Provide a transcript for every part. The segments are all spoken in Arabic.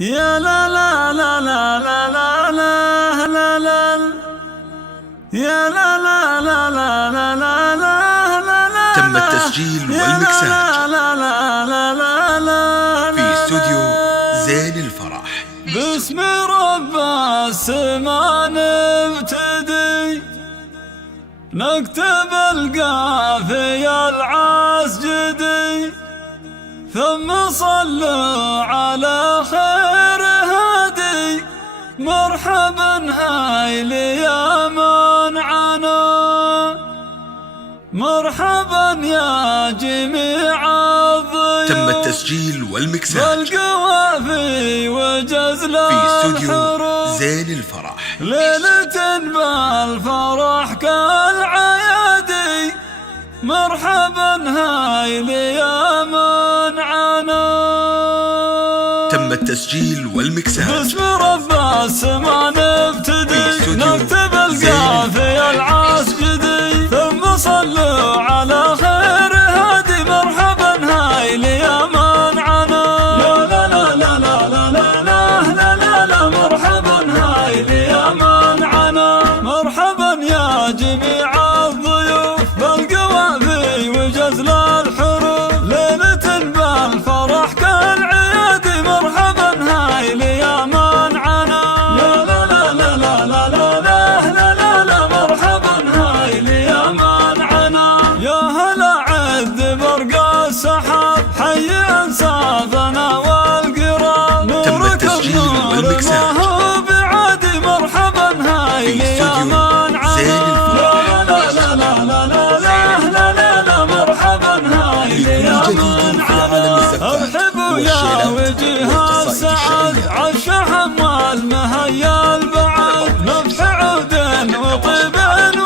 يا لا لا لا لا لا لا لا لا لا يا لا لا لا لا لا لا لا لا. تم التسجيل والمكساج في استوديو زين الفرح. باسم رب السما نبتدي نكتب القافية العسجدي، ثم صلوا على خير هادي. مرحبا هايل يا من عنا، مرحبا يا جميع الضيوف. تم التسجيل والمكساج بالقوافي وجزل في استوديو الحروف. زين الفرح. ليلة بالفرح كالعيادي، مرحبا هايل يا من عنا. تم التسجيل والمكساج باسم رب السما نبتدي نكتب القافية العسجدي، ثم صلوا على خير هادي. مرحبا هايل يا من عنا. لا لا لا لا لا لا لا لا لا لا. مرحبا هايل يا من عنا. مرحبا يا جميع الضيوف بالقوافي وجزل الحروف. ليلة بالفرح كالعيادي، مرحبا هايل يا من عنا. لا لا لا لا لا لا لا لا لا لا. مرحبا هايل يا من عنا. يا هلا عذ برق السحاب، حي انسافنا والقراب. تم التسجيل والمكساج ما هو بعادي، مرحبا هايل يا من عنا. لا لا لا لا لا لا لا لا لا. مرحبا هايل يا من عنا. ارحبوا يا وجه السعاد عالشحم والمهيا البعاد. نفح عود وطيب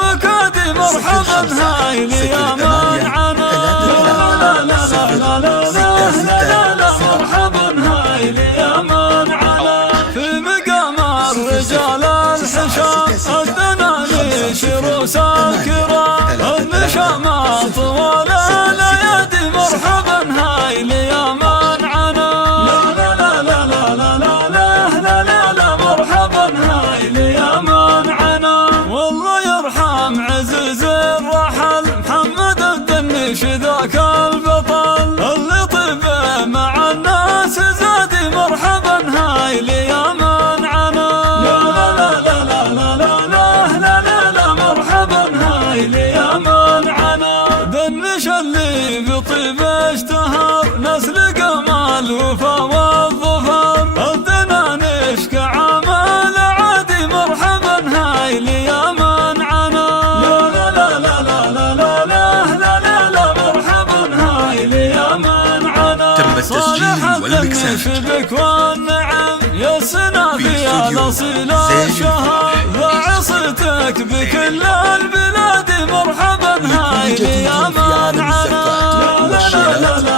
وكادي، مرحبا هايل يا من عنا. لا لا لا لا لا لا. مرحبا هايل يا من عنا. في مقام الرجال الحشام الدنانيش روس الكرام. النشامات طوال الايادي، مرحبا هايل يا من عنا. لا لا لا لا لا لا لا لا لا. مرحبا هايل يا من عنا. والله يرحم عزيز الرحل محمد الدنيش ذاك البطل، اللي طيب مع الناس زادي. مرحبا هايل يا من عنا. لا لا لا لا لا لا لا لا لا. مرحبا هايل يا من عنا. دنش اللي بطيب اشتهر، نسل قمال وفا والظفر. الدنانيش كعمل عادي، مرحبا هايل يا من عنا. لا لا لا لا لا لا لا لا لا لا. مرحبا هايل يا من عنا. تم التسجيل والمكساج بك والنعم يا سنافي يا الاصيل الشهر. وعصيتك بكل البلاد، مرحبا هايل يا من عنا. لا لا لا لا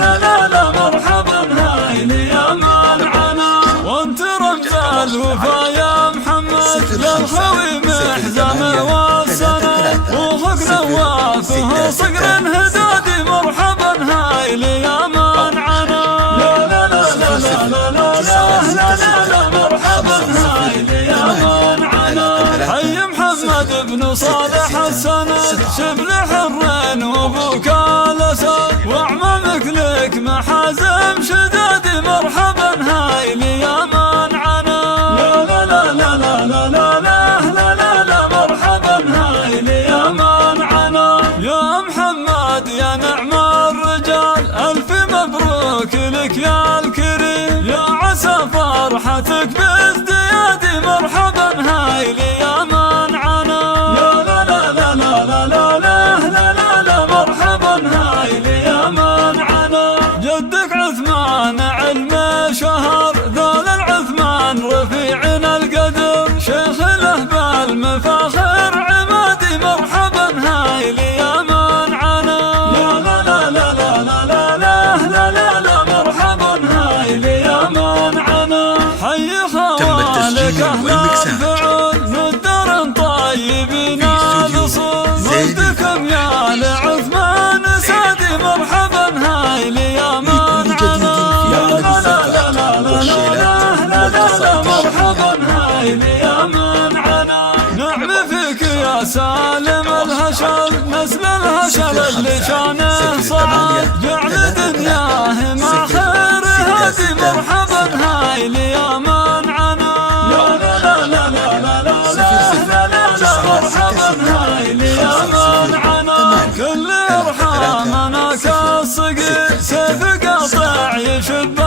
لا لا لا. مرحبا هايل يا من عنا. وانت رمز الوفا يا محمد، للخوي محزم والسند. وفوق نوافه صقر هدادي، مرحبا هايل يا من عنا. لا لا لا لا لا لا لا لا. مرحبا هايل يا من عنا. حي محمد بن صالح السند، شبل حر وابوك الاسد. واعمامك لك محازم شدادي، مرحبا هايل يا من عنا. لا لا لا لا لا لا لا لا لا. مرحبا هايل يا من عنا. يا محمد يا نعم الرجال، الف مبروك لك يا الكريم. يا عسى فرحتك بازديادي، مرحبا هايل يا من عنا. لا لا لا لا لا لا لا لا لا. مرحبا هايل يا من عنا. جدك عثمان علم شهر، ذول العثمان رفيعنا القدر. شيخ له بالمفاخر عمادي، مرحبا هايل يا من عنا. لا لا لا لا لا لا لا لا لا. مرحبا هايل يا من عنا. حي خوالك اهل الفعول، ندر طيبين الاصول. مجدكم يا لعثمان سادي، مرحبا هايل يا من عنا. لا لا لا لا سالم الهشل نسل الهشل اللي شانه صعد جعل دنياه مع خير هادي مرحبا هاي يا من عنا لا لا لا لا لا لا لا لا مرحبا هاي يا من عنا كل ارحامنا كالصقر سيف قاطع يشب